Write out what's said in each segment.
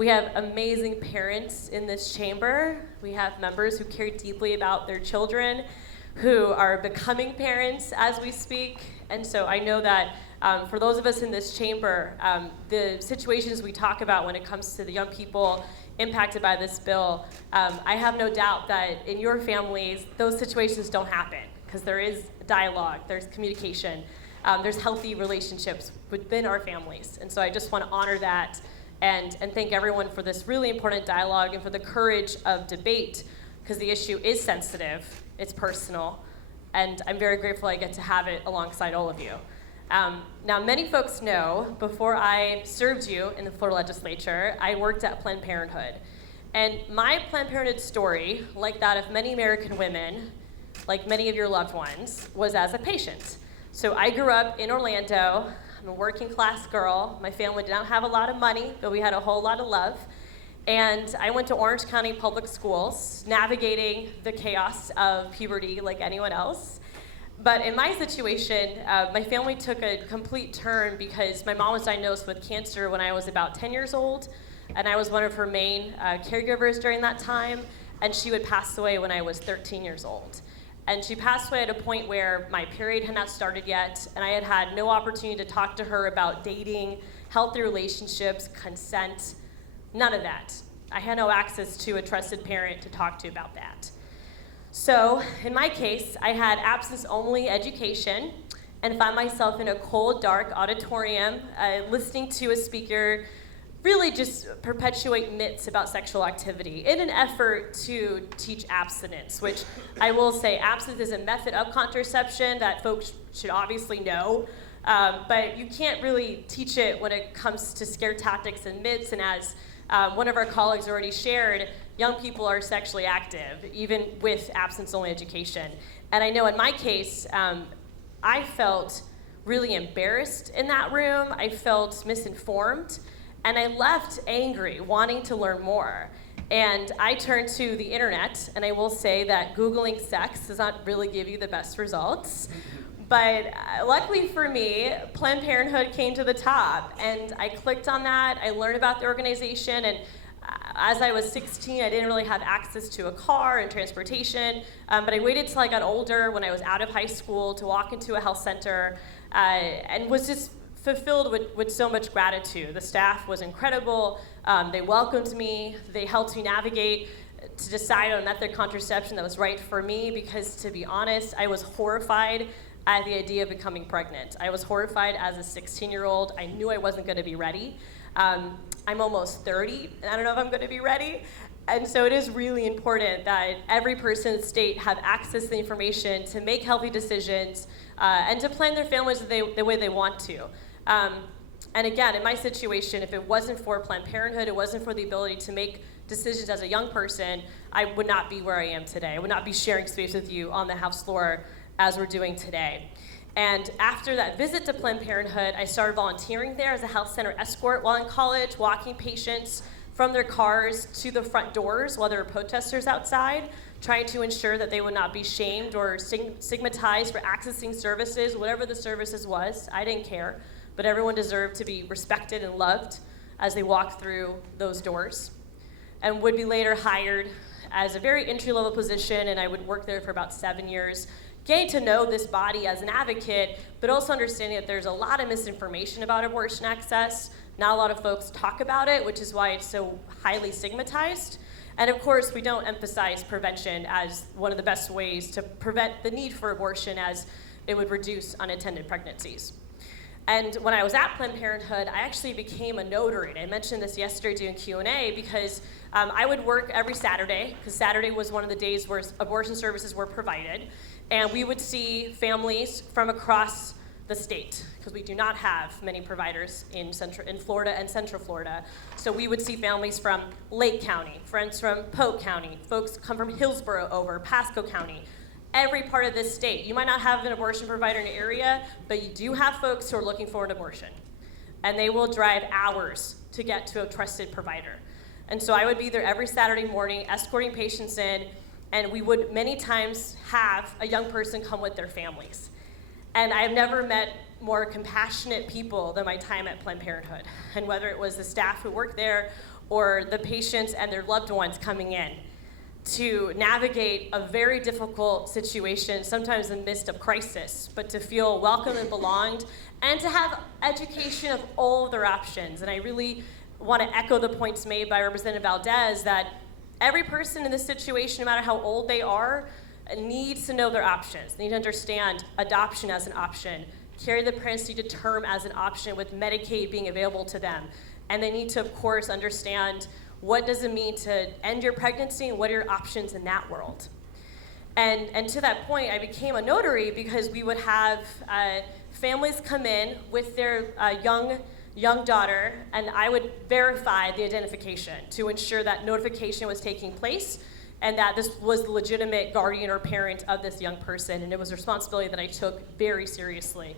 We have amazing parents in this chamber. We have members who care deeply about their children, who are becoming parents as we speak. And so I know that for those of us in this chamber, the situations we talk about when it comes to the young people impacted by this bill, I have no doubt that in your families, those situations don't happen, because there is dialogue, there's communication, there's healthy relationships within our families. And so I just want to honor that and thank everyone for this really important dialogue and for the courage of debate, because the issue is sensitive, it's personal, and I'm very grateful I get to have it alongside all of you. Now, many folks know, before I served you in the Florida legislature, I worked at Planned Parenthood. And my Planned Parenthood story, like that of many American women, like many of your loved ones, was as a patient. So I grew up in Orlando. I'm a working class girl. My family did not have a lot of money, but we had a whole lot of love. And I went to Orange County Public Schools, navigating the chaos of puberty like anyone else. But in my situation, my family took a complete turn because my mom was diagnosed with cancer when I was about 10 years old, and I was one of her main caregivers during that time, and she would pass away when I was 13 years old. And she passed away at a point where my period had not started yet, and I had had no opportunity to talk to her about dating, healthy relationships, consent, none of that. I had no access to a trusted parent to talk to about that. So in my case, I had absence-only education and found myself in a cold, dark auditorium listening to a speaker really just perpetuate myths about sexual activity in an effort to teach abstinence, which I will say abstinence is a method of contraception that folks should obviously know, but you can't really teach it when it comes to scare tactics and myths. And as one of our colleagues already shared, young people are sexually active, even with abstinence-only education. And I know in my case, I felt really embarrassed in that room. I felt misinformed. And I left angry, wanting to learn more. And I turned to the internet, and I will say that Googling sex does not really give you the best results. But luckily for me, Planned Parenthood came to the top, and I clicked on that. I learned about the organization, and as I was 16, I didn't really have access to a car and transportation, but I waited till I got older when I was out of high school to walk into a health center and was just fulfilled with so much gratitude. The staff was incredible. They welcomed me. They helped me navigate to decide on a method of contraception that was right for me, because to be honest, I was horrified at the idea of becoming pregnant. I was horrified as a 16-year-old. I knew I wasn't going to be ready. I'm almost 30, and I don't know if I'm going to be ready. And so it is really important that every person in the state have access to the information to make healthy decisions and to plan their families the way they want to. And again, in my situation, if it wasn't for Planned Parenthood, it wasn't for the ability to make decisions as a young person, I would not be where I am today. I would not be sharing space with you on the House floor as we're doing today. And after that visit to Planned Parenthood, I started volunteering there as a health center escort while in college, walking patients from their cars to the front doors while there were protesters outside, trying to ensure that they would not be shamed or stigmatized for accessing services, whatever the services was. I didn't care. But everyone deserved to be respected and loved as they walked through those doors, and would be later hired as a very entry-level position, and I would work there for about 7 years, getting to know this body as an advocate, but also understanding that there's a lot of misinformation about abortion access. Not a lot of folks talk about it, which is why it's so highly stigmatized. And of course, we don't emphasize prevention as one of the best ways to prevent the need for abortion, as it would reduce unintended pregnancies. And when I was at Planned Parenthood, I actually became a notary. And I mentioned this yesterday during Q&A because I would work every Saturday, because Saturday was one of the days where abortion services were provided. And we would see families from across the state, because we do not have many providers in Florida and Central Florida. So we would see families from Lake County, friends from Polk County, folks come from Hillsborough over, Pasco County. Every part of this state. You might not have an abortion provider in your area, but you do have folks who are looking for an abortion. And they will drive hours to get to a trusted provider. And so I would be there every Saturday morning escorting patients in, and we would many times have a young person come with their families. And I have never met more compassionate people than my time at Planned Parenthood. And whether it was the staff who worked there or the patients and their loved ones coming in to navigate a very difficult situation, sometimes in the midst of crisis, but to feel welcome and belonged, and to have education of all of their options. And I really want to echo the points made by Representative Valdez that every person in this situation, no matter how old they are, needs to know their options. They need to understand adoption as an option, carry the pregnancy to term as an option with Medicaid being available to them. And they need to, of course, understand what does it mean to end your pregnancy and what are your options in that world. And to that point, I became a notary because we would have families come in with their young daughter, and I would verify the identification to ensure that notification was taking place and that this was the legitimate guardian or parent of this young person, and it was a responsibility that I took very seriously.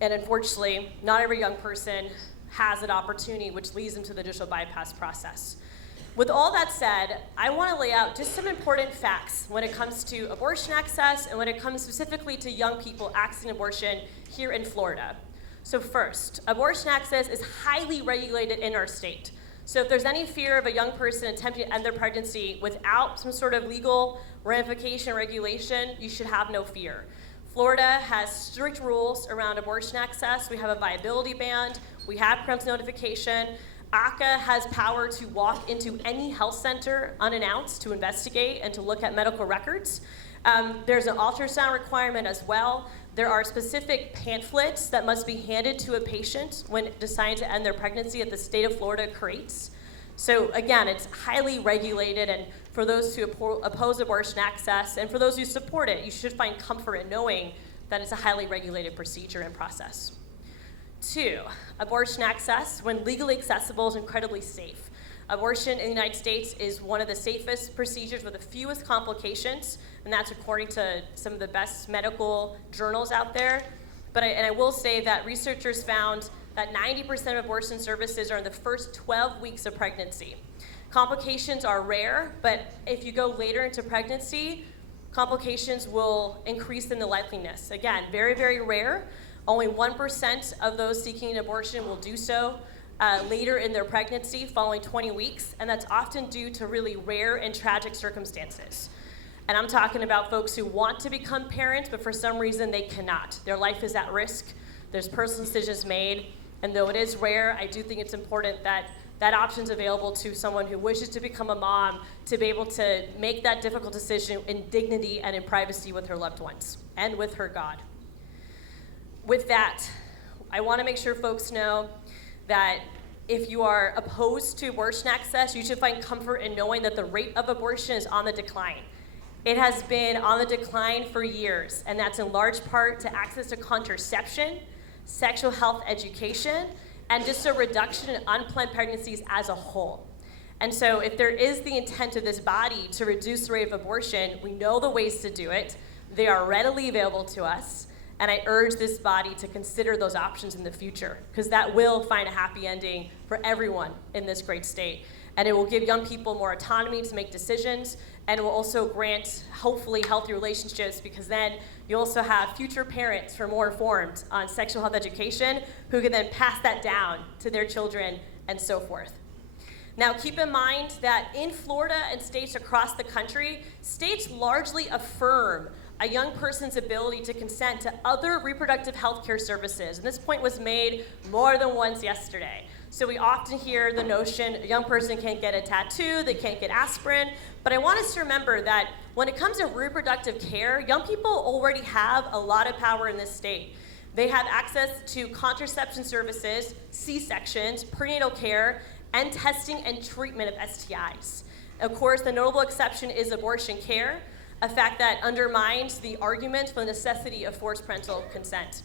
And unfortunately, not every young person has that opportunity, which leads them to the judicial bypass process. With all that said, I want to lay out just some important facts when it comes to abortion access and when it comes specifically to young people accessing abortion here in Florida. So first, abortion access is highly regulated in our state. So if there's any fear of a young person attempting to end their pregnancy without some sort of legal ramification or regulation, you should have no fear. Florida has strict rules around abortion access. We have a viability band. We have parental notification. ACA has power to walk into any health center unannounced to investigate and to look at medical records. There's an ultrasound requirement as well. There are specific pamphlets that must be handed to a patient when deciding to end their pregnancy that the state of Florida creates. So again, it's highly regulated, and for those who oppose abortion access and for those who support it, you should find comfort in knowing that it's a highly regulated procedure and process. 2, abortion access, when legally accessible, is incredibly safe. Abortion in the United States is one of the safest procedures with the fewest complications, and that's according to some of the best medical journals out there. But I will say that researchers found that 90% of abortion services are in the first 12 weeks of pregnancy. Complications are rare, but if you go later into pregnancy, complications will increase in the likeliness. Again, very, very rare. Only 1% of those seeking an abortion will do so later in their pregnancy, following 20 weeks, and that's often due to really rare and tragic circumstances. And I'm talking about folks who want to become parents, but for some reason they cannot. Their life is at risk. There's personal decisions made, and though it is rare, I do think it's important that that option is available to someone who wishes to become a mom to be able to make that difficult decision in dignity and in privacy with her loved ones and with her God. With that, I want to make sure folks know that if you are opposed to abortion access, you should find comfort in knowing that the rate of abortion is on the decline. It has been on the decline for years, and that's in large part to access to contraception, sexual health education, and just a reduction in unplanned pregnancies as a whole. And so if there is the intent of this body to reduce the rate of abortion, we know the ways to do it. They are readily available to us. And I urge this body to consider those options in the future, because that will find a happy ending for everyone in this great state. And it will give young people more autonomy to make decisions, and it will also grant, hopefully, healthy relationships, because then you also have future parents who are more informed on sexual health education, who can then pass that down to their children and so forth. Now, keep in mind that in Florida and states across the country, states largely affirm a young person's ability to consent to other reproductive health care services. And this point was made more than once yesterday. So we often hear the notion a young person can't get a tattoo, they can't get aspirin, but I want us to remember that when it comes to reproductive care, young people already have a lot of power in this state. They have access to contraception services, C-sections, prenatal care, and testing and treatment of STIs. Of course, the notable exception is abortion care, a fact that undermines the argument for the necessity of forced parental consent.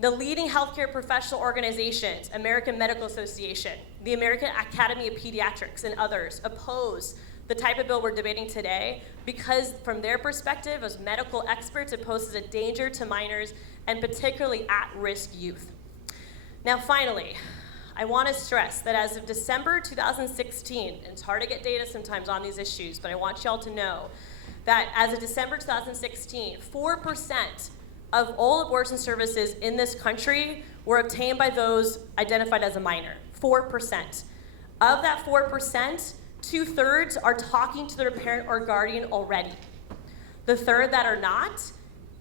The leading healthcare professional organizations, American Medical Association, the American Academy of Pediatrics, and others, oppose the type of bill we're debating today because, from their perspective as medical experts, it poses a danger to minors and particularly at-risk youth. Now, finally, I want to stress that as of December 2016, and it's hard to get data sometimes on these issues, but I want y'all to know that as of December 2016, 4% of all abortion services in this country were obtained by those identified as a minor. 4%. Of that 4%, 2/3 are talking to their parent or guardian already. The third that are not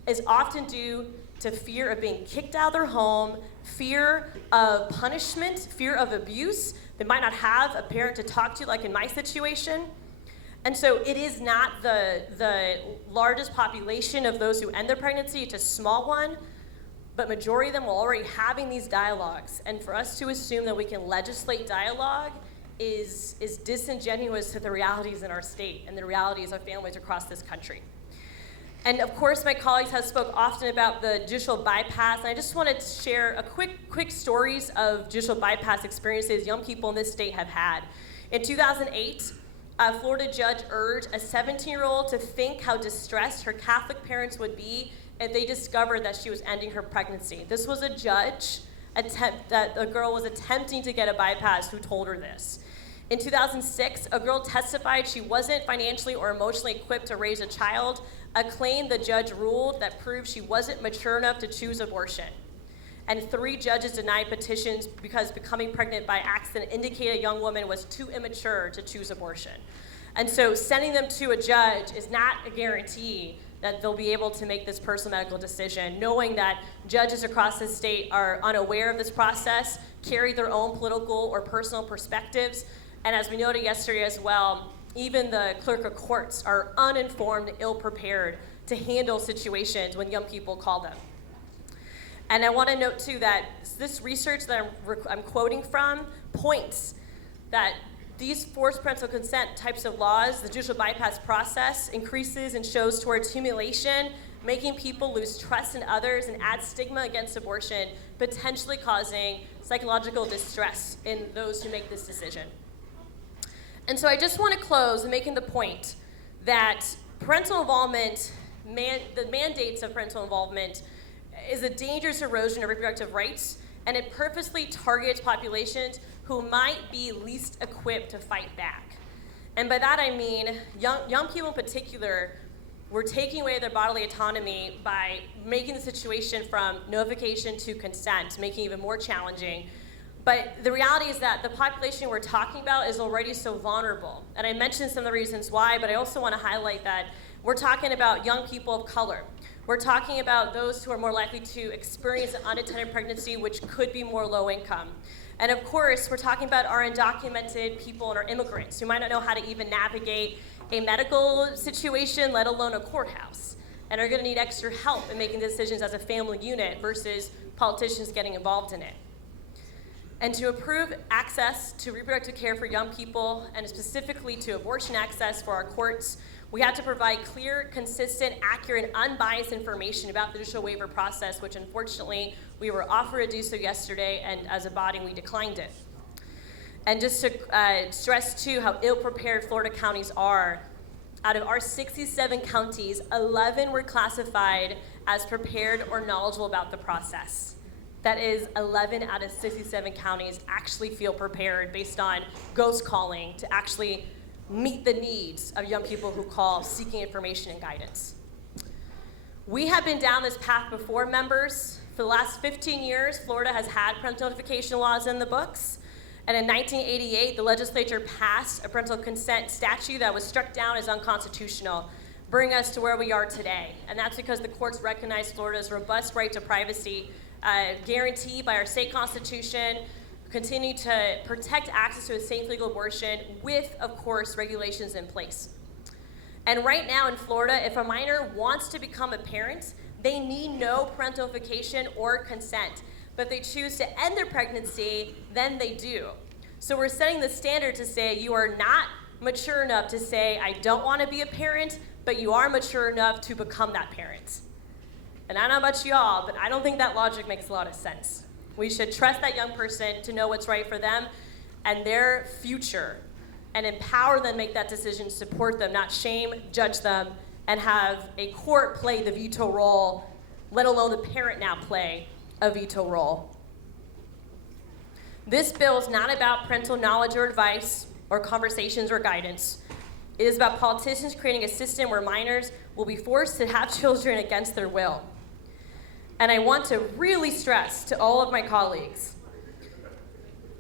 is often due to fear of being kicked out of their home, fear of punishment, fear of abuse. They might not have a parent to talk to, like in my situation. And so it is not the largest population of those who end their pregnancy. It's a small one, but majority of them are already having these dialogues. And for us to assume that we can legislate dialogue is disingenuous to the realities in our state and the realities of families across this country. And of course, my colleagues have spoke often about the judicial bypass, and I just wanted to share a quick stories of judicial bypass experiences young people in this state have had. In 2008, a Florida judge urged a 17-year-old to think how distressed her Catholic parents would be if they discovered that she was ending her pregnancy. This was a judge that a girl was attempting to get a bypass who told her this. In 2006, a girl testified she wasn't financially or emotionally equipped to raise a child, a claim the judge ruled that proved she wasn't mature enough to choose abortion. And 3 judges denied petitions because becoming pregnant by accident indicated a young woman was too immature to choose abortion. And so sending them to a judge is not a guarantee that they'll be able to make this personal medical decision, knowing that judges across the state are unaware of this process, carry their own political or personal perspectives, and as we noted yesterday as well, even the clerk of courts are uninformed, ill-prepared to handle situations when young people call them. And I want to note too that this research that I'm quoting from points that these forced parental consent types of laws, the judicial bypass process, increases and shows towards humiliation, making people lose trust in others and add stigma against abortion, potentially causing psychological distress in those who make this decision. And so I just want to close making the point that parental involvement, the mandates of parental involvement is a dangerous erosion of reproductive rights, and it purposely targets populations who might be least equipped to fight back. And by that I mean young people in particular, we're taking away their bodily autonomy by making the situation from notification to consent, making it even more challenging. But the reality is that the population we're talking about is already so vulnerable. And I mentioned some of the reasons why, but I also want to highlight that we're talking about young people of color. We're talking about those who are more likely to experience an unattended pregnancy, which could be more low income. And of course, we're talking about our undocumented people and our immigrants who might not know how to even navigate a medical situation, let alone a courthouse, and are going to need extra help in making decisions as a family unit versus politicians getting involved in it. And to improve access to reproductive care for young people, and specifically to abortion access for our courts, we have to provide clear, consistent, accurate, and unbiased information about the judicial waiver process, which unfortunately we were offered to do so yesterday, and as a body we declined it. And just to stress too how ill-prepared Florida counties are, out of our 67 counties, 11 were classified as prepared or knowledgeable about the process. That is 11 out of 67 counties actually feel prepared based on ghost calling to actually meet the needs of young people who call seeking information and guidance. We have been down this path before, members. For the last 15 years, Florida has had parental notification laws in the books. And in 1988, the legislature passed a parental consent statute that was struck down as unconstitutional, bringing us to where we are today. And that's because the courts recognize Florida's robust right to privacy, guaranteed by our state constitution, continue to protect access to a safe legal abortion with, of course, regulations in place. And right now in Florida, if a minor wants to become a parent, they need no parental notification or consent. But if they choose to end their pregnancy, then they do. So we're setting the standard to say you are not mature enough to say, I don't want to be a parent, but you are mature enough to become that parent. And I don't know about y'all, but I don't think that logic makes a lot of sense. We should trust that young person to know what's right for them and their future, and empower them to make that decision, support them, not shame, judge them, and have a court play the veto role, let alone the parent now play a veto role. This bill is not about parental knowledge or advice or conversations or guidance. It is about politicians creating a system where minors will be forced to have children against their will. And I want to really stress to all of my colleagues,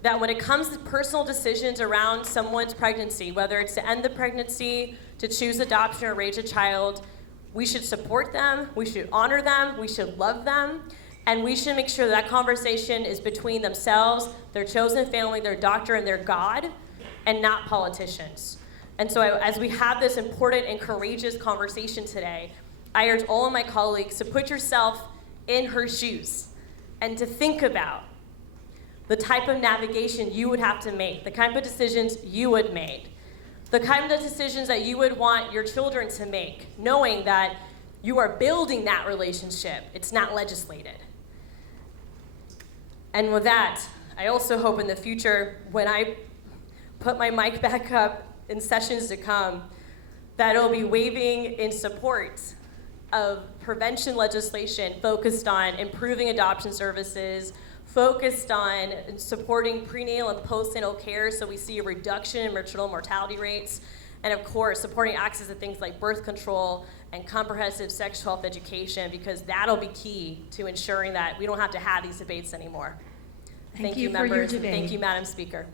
that when it comes to personal decisions around someone's pregnancy, whether it's to end the pregnancy, to choose adoption or raise a child, we should support them, we should honor them, we should love them, and we should make sure that conversation is between themselves, their chosen family, their doctor, and their God, and not politicians. And so as we have this important and courageous conversation today, I urge all of my colleagues to put yourself in her shoes and to think about the type of navigation you would have to make, the kind of decisions you would make, the kind of decisions that you would want your children to make, knowing that you are building that relationship. It's not legislated. And with that, I also hope in the future, when I put my mic back up in sessions to come, that it'll be waving in support of prevention legislation focused on improving adoption services, focused on supporting prenatal and postnatal care so we see a reduction in maternal mortality rates, and of course, supporting access to things like birth control and comprehensive sex health education, because that'll be key to ensuring that we don't have to have these debates anymore. Thank you, members. Thank you, Madam Speaker.